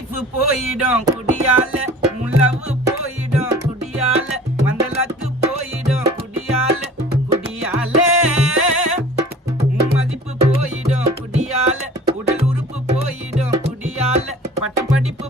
life போயிடும் குடியால, முள்ளவு போயிடும் குடியால, மந்தலக்கு போயிடும் குடியால, குடியால மதிப்பு போயிடும் குடியால, உடல் உறுப்பு போயிடும் குடியால, பட்டம் படிப்பு